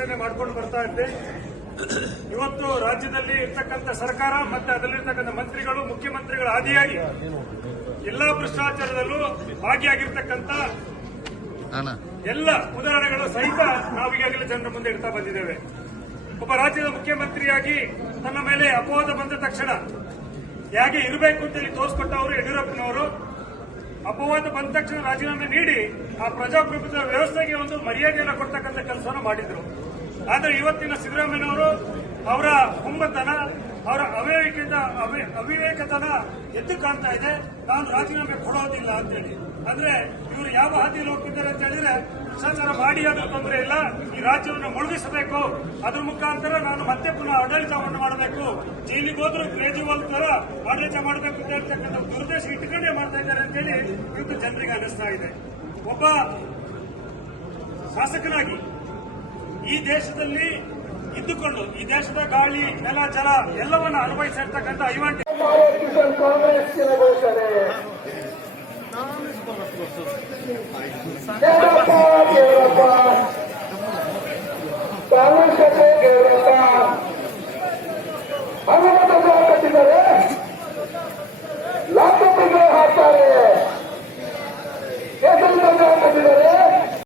ಪ್ರತಿಭಟನೆ ಮಾಡಿಕೊಂಡು ಬರ್ತಾ ಇದ್ದೆ. ಇವತ್ತು ರಾಜ್ಯದಲ್ಲಿ ಇರ್ತಕ್ಕಂಥ ಸರ್ಕಾರ ಮತ್ತೆ ಅದರಲ್ಲಿರ್ತಕ್ಕಂಥ ಮಂತ್ರಿಗಳು, ಮುಖ್ಯಮಂತ್ರಿಗಳ ಆದಿಯಾಗಿ ಎಲ್ಲಾ ಭ್ರಷ್ಟಾಚಾರದಲ್ಲೂ ಭಾಗಿಯಾಗಿರ್ತಕ್ಕಂಥ ಎಲ್ಲ ಉದಾಹರಣೆಗಳು ಸಹಿತ ನಾವು ಈಗಾಗಲೇ ಜನರ ಮುಂದೆ ಇಡ್ತಾ ಬಂದಿದ್ದೇವೆ. ಒಬ್ಬ ರಾಜ್ಯದ ಮುಖ್ಯಮಂತ್ರಿಯಾಗಿ ತನ್ನ ಮೇಲೆ ಅಪವಾದ ಬಂದ ತಕ್ಷಣ ಹೇಗೆ ಇರಬೇಕು ಅಂತೇಳಿ ತೋರಿಸ್ಕೊಟ್ಟವರು ಯಡಿಯೂರಪ್ಪನವರು. ಅಪವಾದ ಬಂದ ತಕ್ಷಣ ರಾಜೀನಾಮೆ ನೀಡಿ ಆ ಪ್ರಜಾಪ್ರಭುತ್ವ ವ್ಯವಸ್ಥೆಗೆ ಒಂದು ಮರ್ಯಾದೆಯನ್ನು ಕೊಡ್ತಕ್ಕಂಥ ಕೆಲಸವನ್ನು ಮಾಡಿದ್ರು. ಆದರೆ ಇವತ್ತಿನ ಸಿದ್ದರಾಮಯ್ಯನವರು ಅವರ ಹುಮ್ಮತನ, ಅವರ ಅವಿವೇಕತನ ಎದ್ದು ಕಾಣ್ತಾ ಇದೆ. ನಾನು ರಾಜೀನಾಮೆ ಕೊಡೋದಿಲ್ಲ ಅಂತೇಳಿ. ಅಂದ್ರೆ ಇವರು ಯಾವ ಹಾದಿಯಲ್ಲಿ ಹೋಗ್ತಿದ್ದಾರೆ ಅಂತ ಹೇಳಿದ್ರೆ, ಭ್ರಷ್ಟಾಚಾರ ಮಾಡಿ ಅದು ತೊಂದರೆ ಇಲ್ಲ, ಈ ರಾಜ್ಯವನ್ನು ಮುಳುಗಿಸಬೇಕು, ಅದ್ರ ಮುಖಾಂತರ ನಾನು ಮತ್ತೆ ಪುನಃ ಆಡಳಿತವನ್ನು ಮಾಡಬೇಕು, ಜೈಲಿಗೆ ಹೋದ್ರೂ ಕೇಜ್ರಿವಾಲ್ ತರ ಆಡಳಿತ ಮಾಡಬೇಕು ಅಂತ ಹೇಳ್ತಕ್ಕಂಥ ದುರುದ್ದೇಶ ಇಟ್ಟುಕೊಂಡೇ ಮಾಡ್ತಾ ಇದ್ದಾರೆ ಅಂತೇಳಿ ಇವತ್ತು ಜನರಿಗೆ ಅನಿಸ್ತಾ ಇದೆ. ಒಬ್ಬ ಶಾಸಕನಾಗಿ ಈ ದೇಶದಲ್ಲಿ ಇದ್ದುಕೊಂಡು ಈ ದೇಶದ ಗಾಳಿ, ನೆಲ, ಜಲ ಎಲ್ಲವನ್ನ ಅನುಭವಿಸಿರ್ತಕ್ಕಂಥ ಐವಾಂಟಿ ಕಾಂಗ್ರೆಸ್ಸಿನ ಘೋಷಣೆ